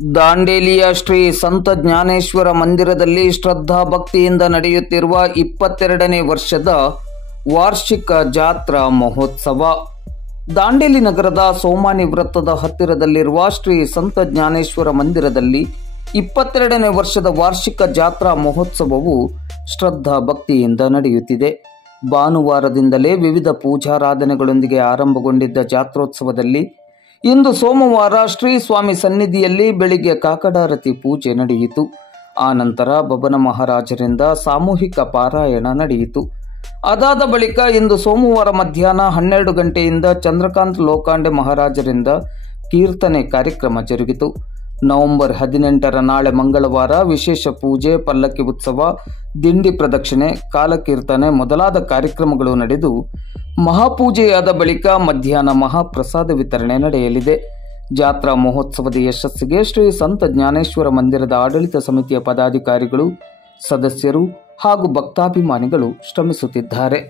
ದಾಂಡೇಲಿಯ ಶ್ರೀ ಸಂತ ಜ್ಞಾನೇಶ್ವರ ಮಂದಿರದಲ್ಲಿ ಶ್ರದ್ಧಾ ಭಕ್ತಿಯಿಂದ ನಡೆಯುತ್ತಿರುವ 22ನೇ ವರ್ಷದ ವಾರ್ಷಿಕ ಜಾತ್ರಾ ಮಹೋತ್ಸವ. ದಾಂಡೇಲಿ ನಗರದ ಸೋಮಾನಿ ವೃತ್ತದ ಹತ್ತಿರದಲ್ಲಿರುವ ಶ್ರೀ ಸಂತ ಜ್ಞಾನೇಶ್ವರ ಮಂದಿರದಲ್ಲಿ 22ನೇ ವರ್ಷದ ವಾರ್ಷಿಕ ಜಾತ್ರಾ ಮಹೋತ್ಸವವು ಶ್ರದ್ಧಾ ಭಕ್ತಿಯಿಂದ ನಡೆಯುತ್ತಿದೆ. ಭಾನುವಾರದಿಂದಲೇ ವಿವಿಧ ಪೂಜಾರಾಧನೆಗಳೊಂದಿಗೆ ಆರಂಭಗೊಂಡಿದ್ದ ಜಾತ್ರೋತ್ಸವದಲ್ಲಿ ಇಂದು ಸೋಮವಾರ ಶ್ರೀ ಸ್ವಾಮಿ ಸನ್ನಿಧಿಯಲ್ಲಿ ಬೆಳಿಗ್ಗೆ ಕಾಕಡಾರತಿ ಪೂಜೆ ನಡೆಯಿತು. ಆನಂತರ ಬಬನ ಮಹಾರಾಜರಿಂದ ಸಾಮೂಹಿಕ ಪಾರಾಯಣ ನಡೆಯಿತು. ಅದಾದ ಬಳಿಕ ಇಂದು ಸೋಮವಾರ ಮಧ್ಯಾಹ್ನ 12 ಗಂಟೆಯಿಂದ ಚಂದ್ರಕಾಂತ್ ಲೋಕಾಂಡೆ ಮಹಾರಾಜರಿಂದ ಕೀರ್ತನೆ ಕಾರ್ಯಕ್ರಮ ಜರುಗಿತು. ನವೆಂಬರ್ 18ರ ನಾಳೆ ಮಂಗಳವಾರ ವಿಶೇಷ ಪೂಜೆ, ಪಲ್ಲಕ್ಕಿ ಉತ್ಸವ, ದಿಂಡಿ ಪ್ರದಕ್ಷಿಣೆ, ಕಾಲಕೀರ್ತನೆ ಮೊದಲಾದ ಕಾರ್ಯಕ್ರಮಗಳು ನಡೆದು ಮಹಾಪೂಜೆಯಾದ ಬಳಿಕ ಮಧ್ಯಾಹ್ನ ಮಹಾಪ್ರಸಾದ ವಿತರಣೆ ನಡೆಯಲಿದೆ. ಜಾತ್ರಾ ಮಹೋತ್ಸವದ ಯಶಸ್ಸಿಗೆ ಶ್ರೀ ಸಂತ ಜ್ಞಾನೇಶ್ವರ ಮಂದಿರದ ಆಡಳಿತ ಸಮಿತಿಯ ಪದಾಧಿಕಾರಿಗಳು, ಸದಸ್ಯರು ಹಾಗೂ ಭಕ್ತಾಭಿಮಾನಿಗಳು ಶ್ರಮಿಸುತ್ತಿದ್ದಾರೆ.